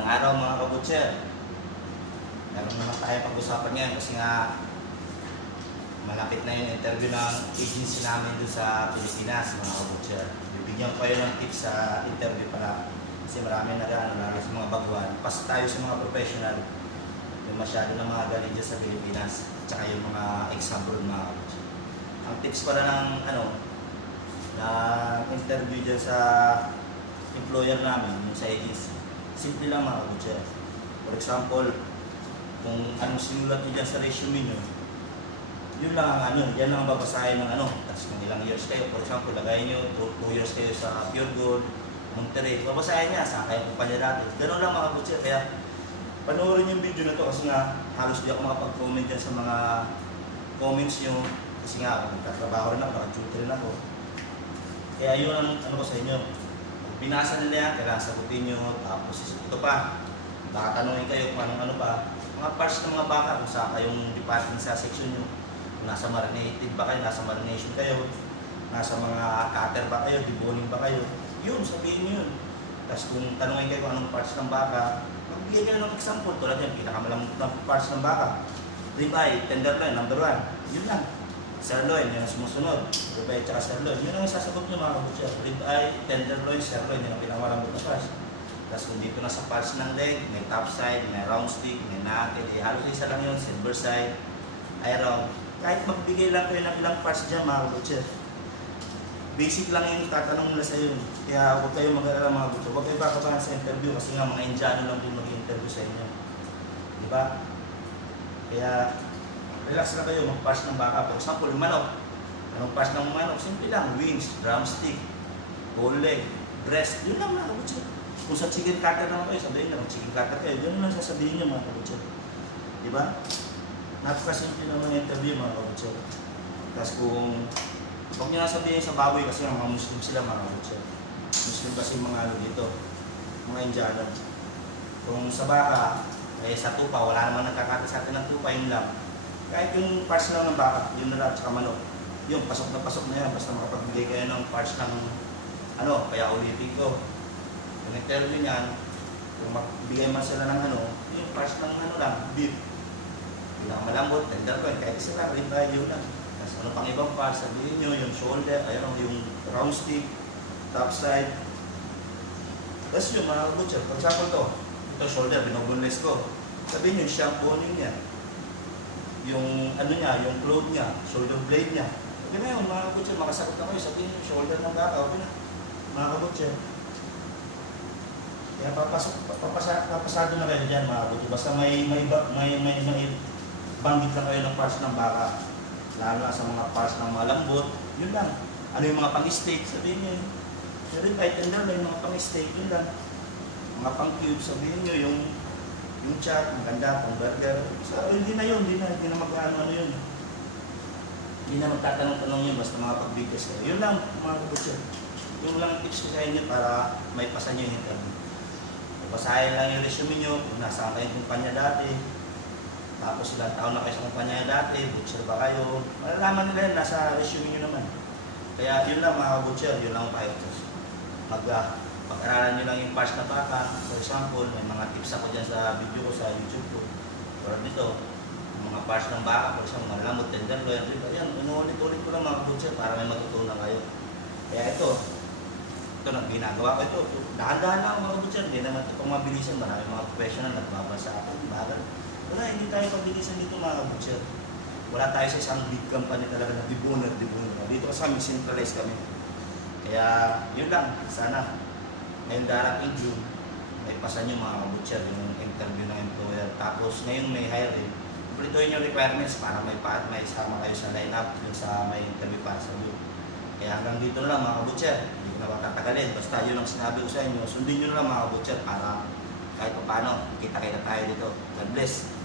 Magandang araw mga kabutcher. Meron naman tayo pag-usapan ngayon kasi nga malapit na yung interview ng agency namin doon sa Pilipinas mga kabutcher. Bibigyan ko kayo ng tips sa interview para kasi marami na ano, lalo sa mga baguhan. Pas tayo sa mga professional yung masyado na mga galing dyan sa Pilipinas tsaka yung mga ex-abroad mga kabutcher. Ang tips pala ng ano na interview dyan sa employer namin, yung sa agency, simple lang mga kabutcher. For example, kung anong sinulat nyo dyan sa resume nyo, yun lang ang ano, yan lang ang babasahin ng ano, tapos kung ilang years kayo, for example, lagay nyo, 2 years kayo sa Pure Gold, Monterey, babasahin niya, saan kayo kumpanya dati. Ganun lang mga kabutcher, kaya panoorin yung video na to kasi nga halos di ako makapag-comment dyan sa mga comments nyo kasi nga nagtatrabaho rin ako, naka-tutor rin ako. Kaya yun ang ano ko sa inyo. Binasa nila yan, kailangan sagutin nyo. Tapos ito pa, baka tanungin kayo kung anong ano pa. Mga parts ng mga baka, kung saan kayong department sa section nyo. Nasa marinated ba kayo, nasa marination kayo. Nasa mga cutter ba kayo, deboning ba kayo. Yun, sabihin nyo yun. Tapos kung tanungin kayo kung anong parts ng baka, magbigay kayo ng example. Tulad yan, pinakamalambot na parts ng baka. Ribeye, tenderloin, number one. Yun lang. Sirloin, yun ang sumusunod. Ribeye tsaka sirloin. Yun ang sasagot nyo mga kabutya. Ribeye, tenderloin, sirloin, yun ang na parts. Tapos kung dito na sa parts ng leg, may top side, may round stick, may knuckle, eh, halos isa lang yun, silver side, iron. Kahit magbigay lang kayo ng ilang parts dyan mga kabutya. Basic lang yung tatanong nila sa iyo. Kaya huwag kayo mag-alala mga kabutya. Huwag kayo bakabahan sa interview kasi nga mga Indiano lang din mag-interview sa inyo. Di ba? Kaya relax lang kayo, mag-parts ng baka. For example, yung manok. Parts ng manok? Simple lang. Wings, drumstick, whole leg, breast. Yun lang mga kabutya. Kung sa chicken cutter naman kayo, sabihin lang, chicken cutter kayo. Yun lang sasabihin nyo mga kabutya. Di ba? Napakasimple naman yung interview mga kabutya. Tapos kung huwag nyo na sabihin sa baboy kasi mga Muslim sila mga kabutya. Muslim kasi mga ano dito, mga Indiano. Kung sa baka, eh sa tupa, wala namang nagkakata sa atin ng tupa, yun lang. Kahit yung parts lang ng baka, yun na lang, tsaka manok. Yung pasok na pasok na yan, basta makapagbigay kayo ng parts ng ano, kaya ulitin ko. Kung interview niyan, kung magbigay man sila ng ano, yung parts ng ano lang, beef. Pinakamalambot, tender ko, kahit isa lang, rin tayo lang. Tapos ano pang ibang parts, sabihin nyo, yung shoulder, ayun, yung round stick, top side. Tapos yung mga butcher, for example to, ito shoulder, binoboneless ko. Sabihin nyo, yung shampoo niya, yung ano niya, yung cloth niya, shoulder blade niya. Okay na yun, mga butcher, makasagot na kayo, sabihin nyo, shoulder ng baka, okay na. Mga butcher. Kaya papasok, papasa, papasado na kayo dyan mga butcher. Basta may, may, may, may, may, banggit lang kayo ng parts ng baka. Lalo na sa mga parts ng malambot, yun lang. Ano yung mga pang-steak, sabihin nyo. Yung ribeye tender lang, yung mga pang-steak, yun lang. Mga pang-cube, sabihin nyo yung yung chat, maganda, pang burger. So, hindi na yun, hindi na, hindi na mag-ano ano yun. Hindi na magtatanong-tanong yun, basta mga pag-bigas kayo. Yun lang, mga kabutser. Yung lang ang tips ko sa inyo para may pasan nyo yung interview. Basahin lang yung resume nyo, kung nasaan kayong kumpanya dati, tapos ilang taon na kayo sa kumpanya dati, butcher ba kayo, malalaman nila yun, nasa resume nyo naman. Kaya yun lang mga butcher, yun lang ko. Mag, uh, pag-aralan nyo lang yung parts na baka. For example, may mga tips ako dyan sa video ko sa YouTube ko. Pero dito, mga parts ng baka, for example, mga lamot, tenderloin, rib, ayan, inuulit-ulit ko lang mga butcher para may matutunan kayo. Kaya ito, ito na ginagawa ko ito. Dahan-dahan lang mga butcher, hindi naman ito pang mabilisan. Marami mga professional nagbabasa ako, bagal. Wala, hindi tayo pabilisan dito mga butcher. Wala tayo sa isang big company talaga na dibuner, dibuner. Dito kasi kami, centralized kami. Kaya, yun lang, sana. Ngayon darating June, may pasan yung mga butcher, yung interview ng employer. Tapos ngayon may hiring. Kumplituhin yung requirements para may pa may sama kayo sa lineup yung sa may interview para sa iyo. Kaya hanggang dito na lang mga butcher. Hindi ko na matatagalin. Basta yun ang sinabi ko sa inyo. Sundin nyo lang mga butcher para kahit pa paano, kita-kita tayo dito. God bless.